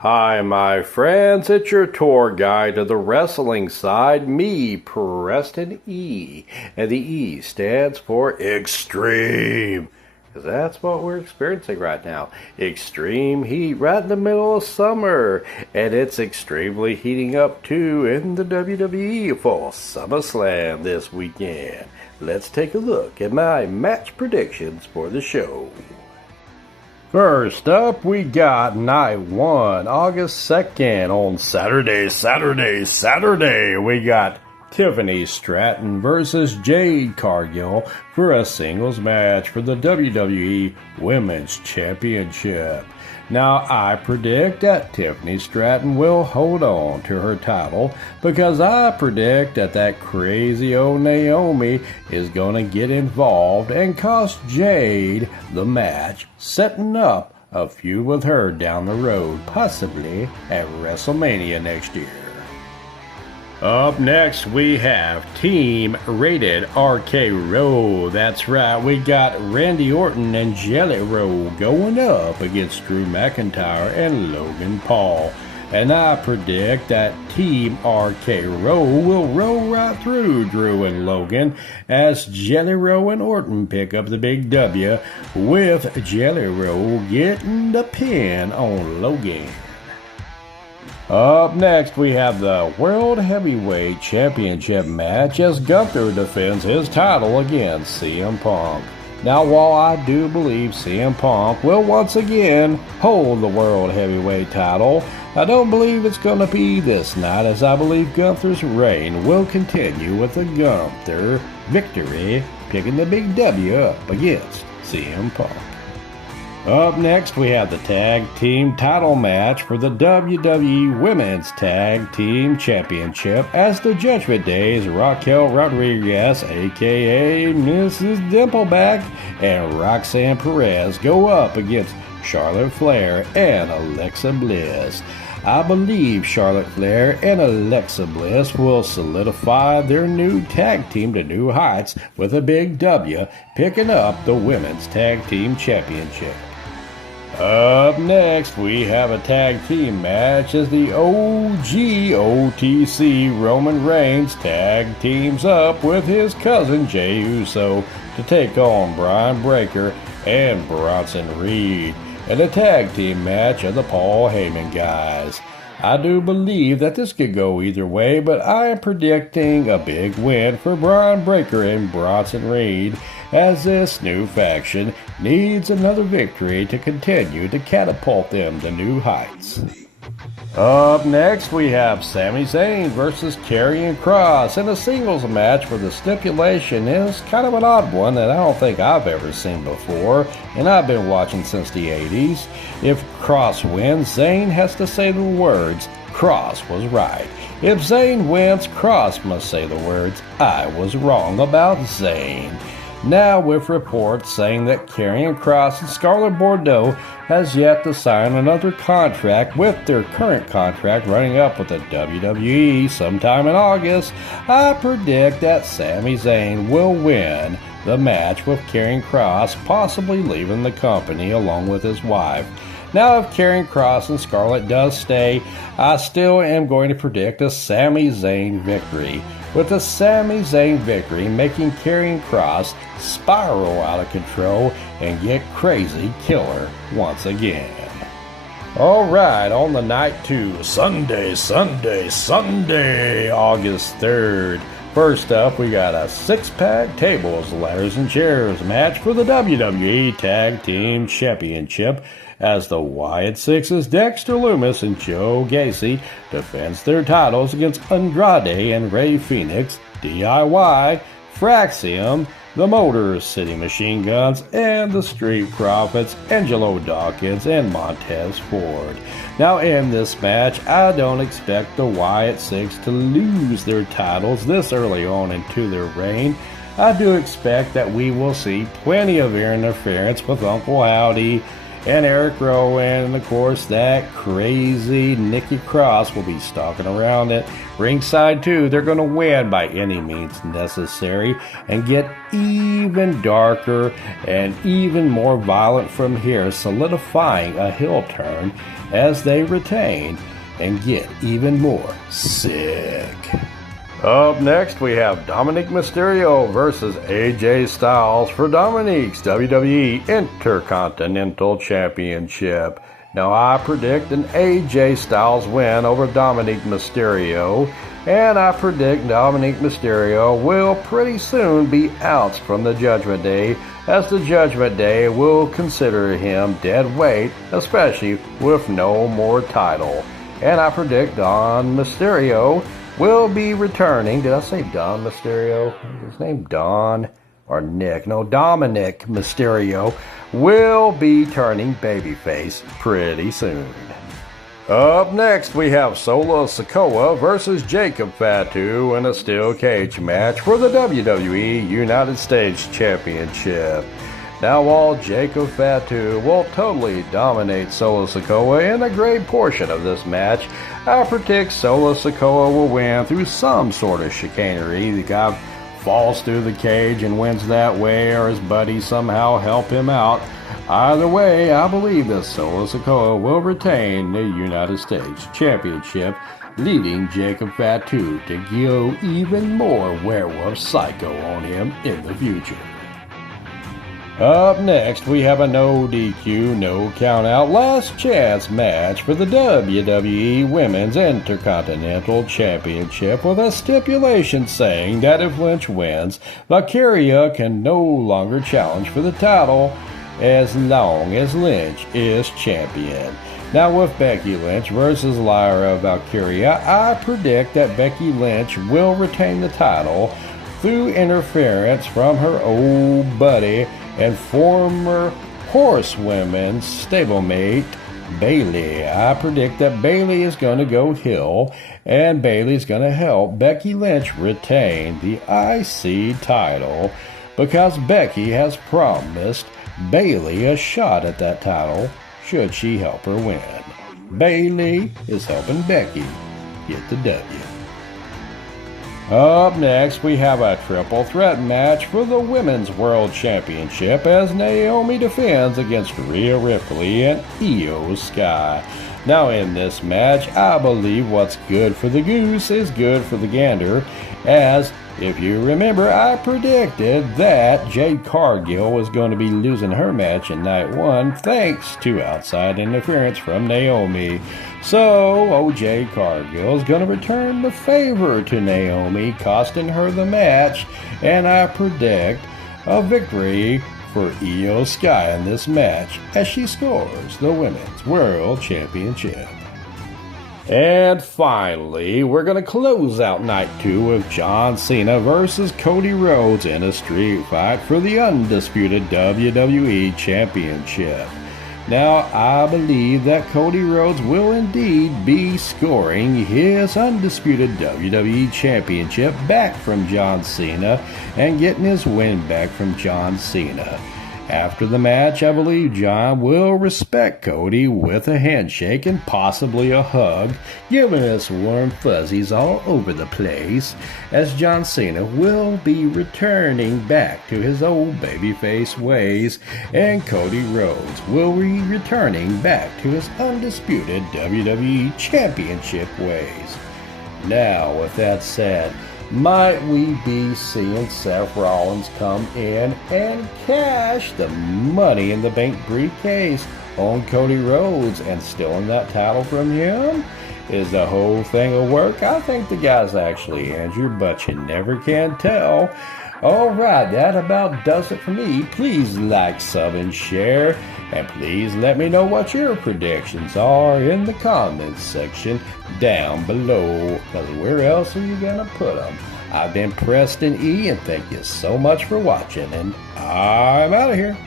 Hi, my friends. It's your tour guide to the wrestling side, me, Preston E. And the E stands for Extreme. Because that's what we're experiencing right now. Extreme heat right in the middle of summer. And it's extremely heating up too in the WWE for SummerSlam this weekend. Let's take a look at my match predictions for the show. First up, we got Night 1, August 2nd. On Saturday, we got Tiffany Stratton versus Jade Cargill for a singles match for the WWE Women's Championship. Now, I predict that Tiffany Stratton will hold on to her title because I predict that crazy old Naomi is going to get involved and cost Jade the match, setting up a feud with her down the road, possibly at WrestleMania next year. Up next, we have Team Rated RK-Bro. That's right, we got Randy Orton and Jelly Roll going up against Drew McIntyre and Logan Paul. And I predict that Team RK-Bro will roll right through Drew and Logan as Jelly Roll and Orton pick up the big W, with Jelly Roll getting the pin on Logan. Up next, we have the World Heavyweight Championship match as Gunther defends his title against CM Punk. Now, while I do believe CM Punk will once again hold the World Heavyweight title, I don't believe it's going to be this night, as I believe Gunther's reign will continue with the Gunther victory, picking the big W up against CM Punk. Up next, we have the Tag Team title match for the WWE Women's Tag Team Championship as the Judgment Day's Raquel Rodriguez, aka Mrs. Dimpleback, and Roxanne Perez go up against Charlotte Flair and Alexa Bliss. I believe Charlotte Flair and Alexa Bliss will solidify their new tag team to new heights with a big W, picking up the Women's Tag Team Championship. Up next, we have a tag team match as the OG OTC Roman Reigns tag teams up with his cousin Jey Uso to take on Brian Breakker and Bronson Reed in a tag team match of the Paul Heyman guys. I do believe that this could go either way, but I am predicting a big win for Brian Breakker and Bronson Reed, as this new faction needs another victory to continue to catapult them to new heights. Up next, we have Sami Zayn versus Karrion Kross in a singles match where the stipulation is kind of an odd one that I don't think I've ever seen before, and I've been watching since the 80s. If Kross wins, Zayn has to say the words, "Kross was right." If Zayn wins, Kross must say the words, "I was wrong about Zayn." Now, with reports saying that Karrion Kross and Scarlett Bordeaux has yet to sign another contract, with their current contract running up with the WWE sometime in August, I predict that Sami Zayn will win the match, with Karrion Kross possibly leaving the company along with his wife. Now, if Karrion Kross and Scarlett does stay, I still am going to predict a Sami Zayn victory, with the Sami Zayn victory making Karrion Kross spiral out of control and get crazy killer once again. Alright, on the night 2, Sunday, August 3rd. First up, we got a 6-pack tables, ladders, and chairs match for the WWE Tag Team Championship as the Wyatt Sixes, Dexter Lumis and Joe Gacy, defends their titles against Andrade and Rey Fenix, DIY, Fraxium, the Motor City Machine Guns, and the Street Profits, Angelo Dawkins and Montez Ford. Now, in this match, I don't expect the Wyatt Six to lose their titles this early on into their reign. I do expect that we will see plenty of interference with Uncle Howdy and Eric Rowan, and of course that crazy Nikki Cross will be stalking around at ringside too. They're going to win by any means necessary and get even darker and even more violent from here, solidifying a heel turn as they retain and get even more sick. Up next, we have Dominic Mysterio versus AJ Styles for Dominique's WWE Intercontinental Championship. Now, I predict an AJ Styles win over Dominic Mysterio, and I predict Dominic Mysterio will pretty soon be ousted from the Judgment Day, as the Judgment Day will consider him dead weight, especially with no more title. And I predict Don Mysterio will be returning. Did I say Don Mysterio? Is his name Don or Nick? No, Dominic Mysterio will be turning babyface pretty soon. Up next, we have Solo Sikoa versus Jacob Fatu in a steel cage match for the WWE United States Championship. Now, while Jacob Fatu will totally dominate Solo Sikoa in a great portion of this match, I predict Solo Sikoa will win through some sort of chicanery. The guy falls through the cage and wins that way, or his buddies somehow help him out. Either way, I believe that Solo Sikoa will retain the United States Championship, leading Jacob Fatu to go even more werewolf psycho on him in the future. Up next, we have a no DQ, no countout last chance match for the WWE Women's Intercontinental Championship, with a stipulation saying that if Lynch wins, Valkyria can no longer challenge for the title as long as Lynch is champion. Now, with Becky Lynch versus Lyra Valkyria, I predict that Becky Lynch will retain the title through interference from her old buddy and former Horsewomen's stablemate, Bayley. I predict that Bayley is going to go heel, and Bayley's going to help Becky Lynch retain the IC title, because Becky has promised Bayley a shot at that title should she help her win. Bayley is helping Becky get the W. Up next, we have a triple threat match for the Women's World Championship as Naomi defends against Rhea Ripley and Io Sky. Now, in this match, I believe what's good for the goose is good for the gander, as, if you remember, I predicted that Jade Cargill was going to be losing her match in night one thanks to outside interference from Naomi. So, Jade Cargill is going to return the favor to Naomi, costing her the match, and I predict a victory for Io Sky in this match as she scores the Women's World Championship. And finally, we're going to close out night 2 with John Cena versus Cody Rhodes in a street fight for the undisputed WWE Championship. Now, I believe that Cody Rhodes will indeed be scoring his undisputed WWE Championship back from John Cena and getting his win back from John Cena. After the match, I believe John will respect Cody with a handshake and possibly a hug, giving us warm fuzzies all over the place, as John Cena will be returning back to his old babyface ways, and Cody Rhodes will be returning back to his undisputed WWE Championship ways. Now, with that said, might we be seeing Seth Rollins come in and cash the Money in the Bank briefcase on Cody Rhodes and stealing that title from him? Is the whole thing a work? I think the guy's actually injured, but you never can tell. Alright, that about does it for me. Please like, sub, and share. And please let me know what your predictions are in the comments section down below. Because where else are you going to put them? I've been Preston E, and thank you so much for watching. And I'm out of here.